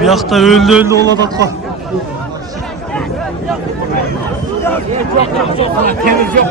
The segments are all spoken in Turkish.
Bir yakta öldü oladak var. Temiz yok.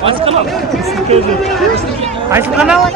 Kaç kanal? Kaç kanal var?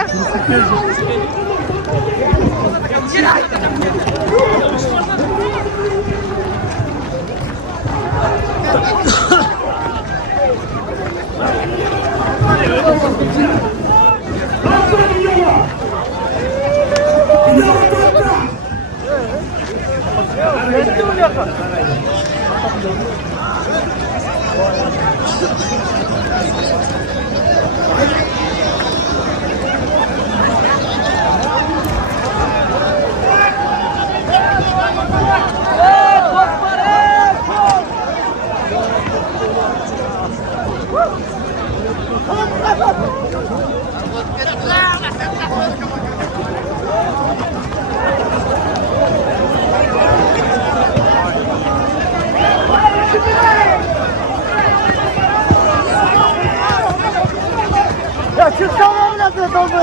Ya çıksana mı nasıl oldu?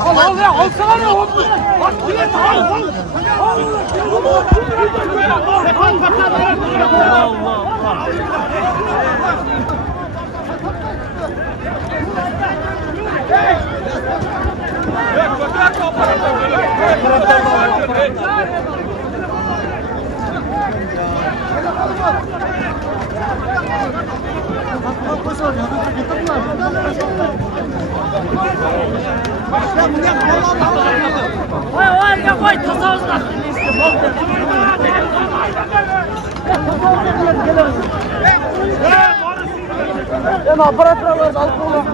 Al ya, alsana ne oldu? Bak bilet al. Allah. Vay ya vay tasavvur nasıl işte aparatlar var alkol.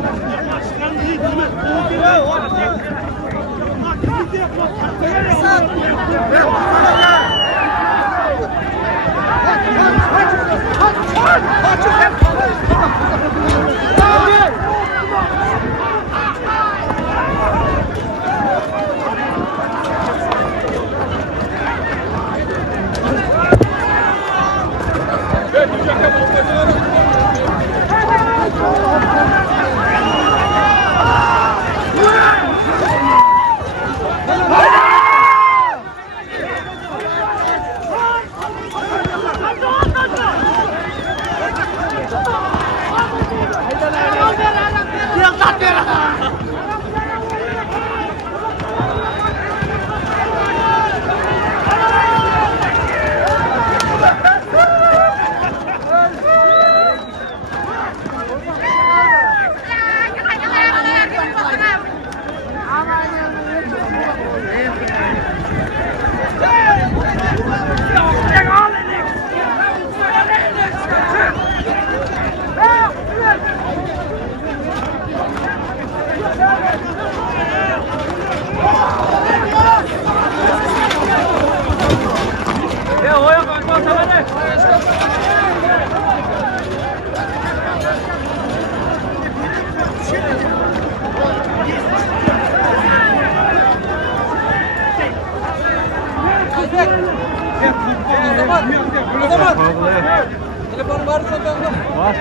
Telefonu varsa da var.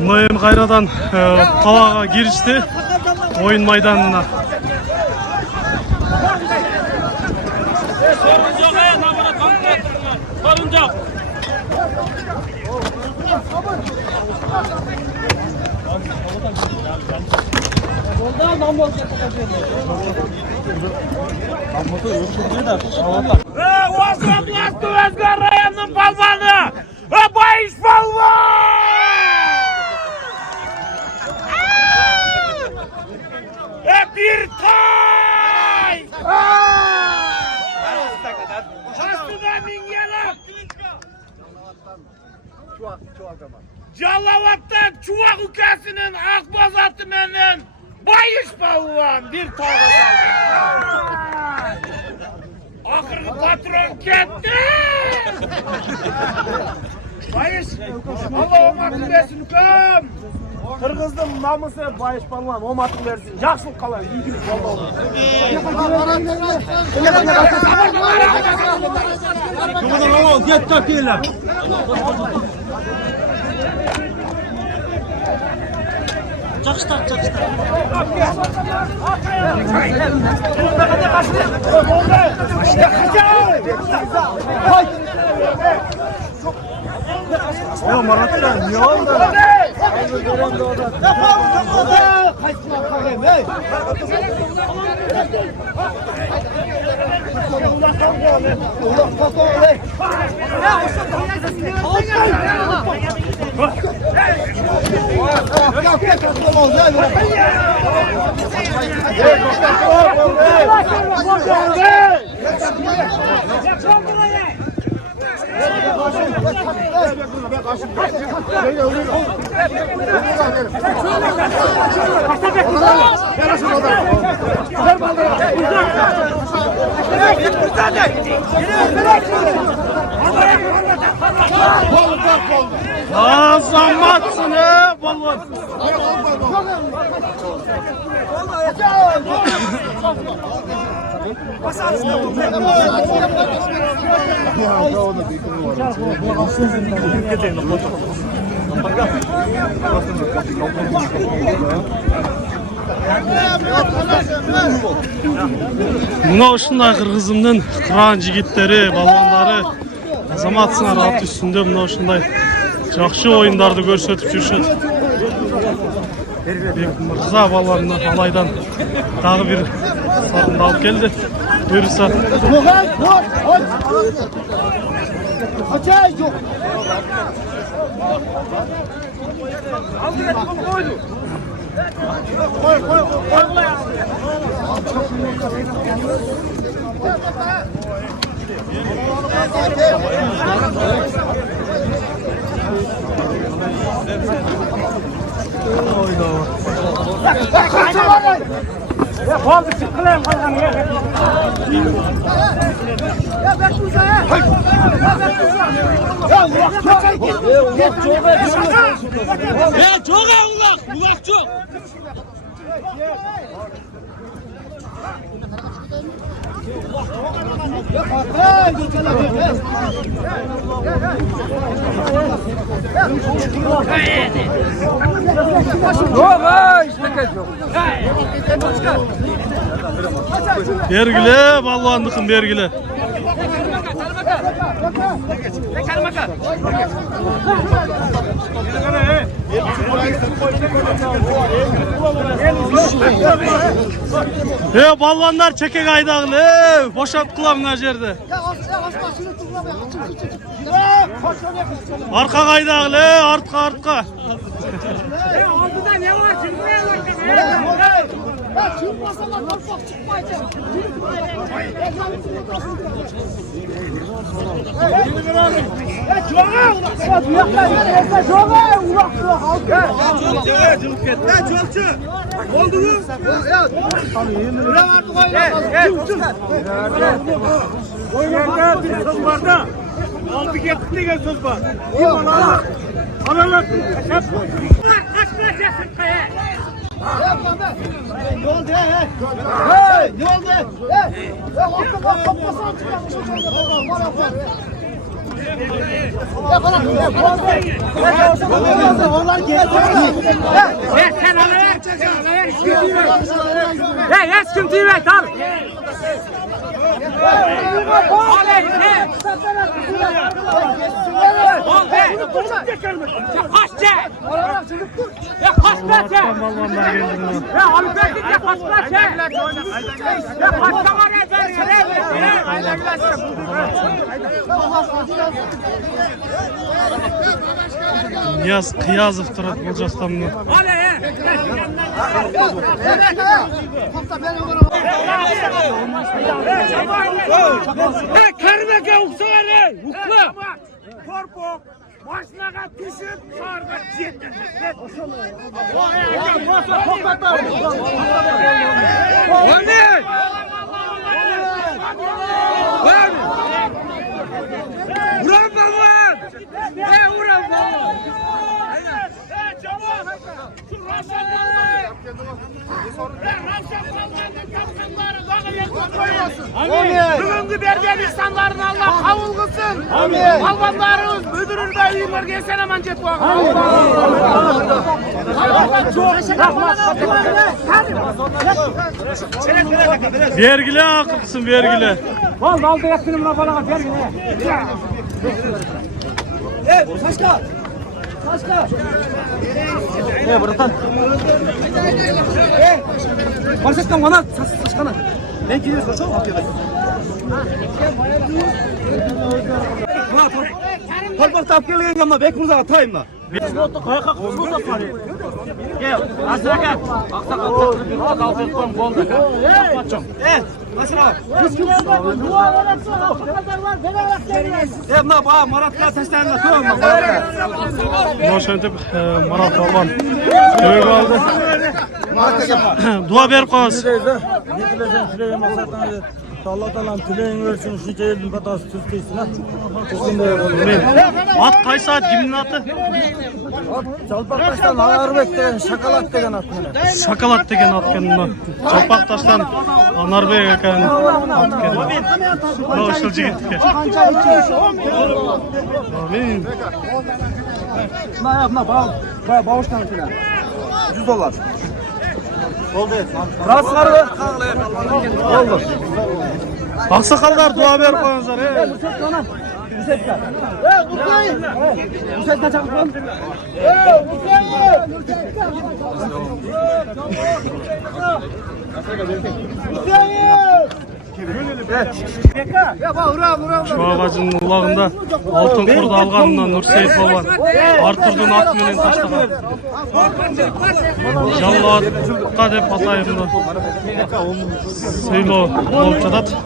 Noyem Kayra'dan havaga girişti oyun meydanına. Sorunca. Власту Özgür Rayon'un palvanı! Bayış palvan! Bir tay! Hastıda mingelak! Callavat'tan Çuvak ülkesinin Akbaz atımının Bayış palvan bir tay kazandı. Ahırı patron gitti! Bayış! Allah omatın versin hüküm! Kırgız'ın namusu Bayış palvan omatın versin. Yaxşılık kalay, iyilik vallahi. Kumadan ol, get takıyla. Çakıştar, çakıştar. Ya Marat'ta niye oldu? Azamatsın he balvan. Buna uşunday Kırgızımdın kıran jigitleri, balvanları azamatsınlar at üstünde buna uşunday жақсы ойындарды көрсетіп жүрші. Мырза балаларынан алайдан тағы бір сарынды алып келді. Бұйырса. Bergile, balvandıkın bergile. Balvanlar çekek aydağını, boşalt kılamına jerde. Arka aydağını, artka. Orada ne var? Çıkmasalar toprak çıkmayacak. Oldu mu? Oyunda bir söz var da altı getirdi diye söz var. Analar. Kaç yaşın kaya? Ne oldu he? Ne oldu? Ya vakti kapmasana çıkarmış o çocuklar. Ya bana onlar Sen al ver. Ya sıkıntıyı ver al. Allah'tan balvanlar geldi. Niyaz Kıyazov turadi G'o'jastondan. Karmaga uksana ukla. Korpok başına düşüp sarga jettin. Ulan balvan! Ulan balvan! Bugünkü bergen insanların Allah kabul kılsın. Balvanlarımız müdürür de iyiler gelsen hemen jet bakın. Vergile akılsın vergile. Vallahi aldı yaktığını buna falan bergine. Saçka. Buradan. Başkan bana saçkanı. Ben gidiyorum saçma bakıyor. Korkak tap gelin yanına bek burada atayım da. Gel, asrakat. Aksakal bir kadal tuttum golda. Nasıl abi? Buna bak Marat'la taşlarına koyma. Noşentip Marat balvan. Öyle aldı. Dua berip koyasız. Allah talam tileğin versin şu cehilin patası Türkiye'sin ha. At kay saat kimin atı? Çalpaktaş'tan Anarbek degen şakalak degen at mene. Şakalat degen at kendine. Çalpaktaş'tan Anarbek eken at kendine. Ne ışılcı gittik. Amin. Baya bağıştan filan. $100. Oldu. Rasları. Oldu. Aksakallar dua berip koyuңuzlar. Şu ağacın ulağında altın kurdu alğanından Nurseyit balvan Artur'dun at menen taştagan. Jallatqa dep atayımda sıyloo bolup жатат.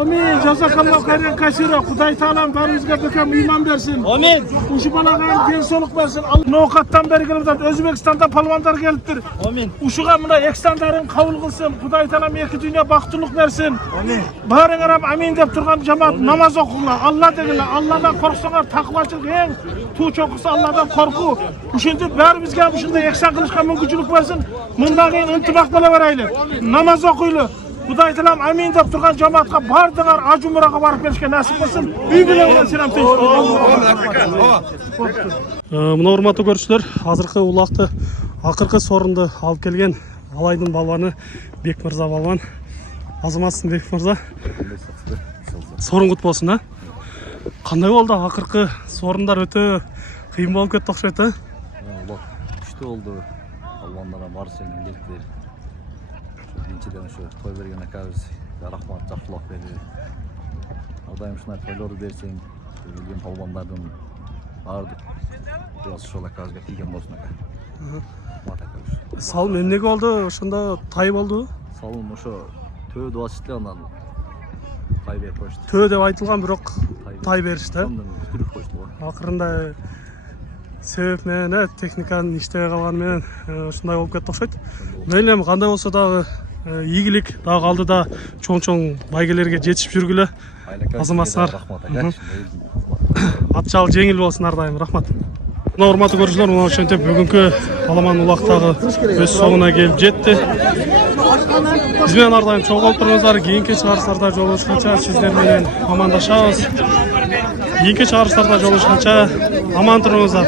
Amin. Jazakallah hayran kaşira. Kuday Taalam barımızga böken iman versin. Amin. Uşu balaga densoluk versin. Nokattan beri gelip Özbekistanda palvanlar geliptir. Amin. Uşuga mına ekstanların kabul kılsın. Kuday Taalam iki dünya baktılık versin. Amin. Barın arab amin dep turgan cemaat namaz okular. Allah degiler. Allah'dan korksalar takvacılık en tuğ okusa Allah'dan korku. Uşuntip barımızga uşunda eksan kılışka mümkünçülük versin. Mındaki intibak bala veraylı. Namaz okuylu. Kuday Taalam amin dep turgan cemaatga bardığar acumuraga barıp berişke nasip kılsın. Üy bilen ulan selam teyiş. Мына урматтуу көрүүчүлөр, азыркы улакты акыркы сорунду алып келген Алайдын балбаны Бек мырза балбан. Азаматсың Бек мырза. Сорун кут болсун, а? Кандай болду? Акыркы сорундар өтө кыйын болуп кетти окшойт, а? Күчтүү болду. Балбандарга бар сенин келиптер. Биринчиден ошо той берген акабыз рахмат жакшылык берди. Адайым ушундай тойлорду берсең, келген балбандардын баардык дуасы ошол акабызга тийген болсун ака. Салым эмнеге болду? Ошондо тай болду. Салым ошо төө дуасы иштеп анан тай берип коюшту. Төө деп айтылган, бирок тай беришти. Андан бүтүрүп коюшту го. Акырында себеп менен техниканын иштебей калганы менен ушундай болуп кетти окшойт. Мейли эми кандай болсо дагы ийгилик дагы алдыда чоң байгелерге жетишип жүргүлө. Азаматсыңар. Ат жал жеңил болсун ар дайым. Рахмат. Урматтуу көрүүчүлөр, мына ошентип бүгүнкү Аламан улактагы өз соңуна келип жетти. Биз менен ар дайым чогуу болуп туруңуздар. Кийинки чыгарыштарда жолугушканча сиздер менен амандашабыз. Кийинки чыгарыштарда жолугушканча аман туруңуздар.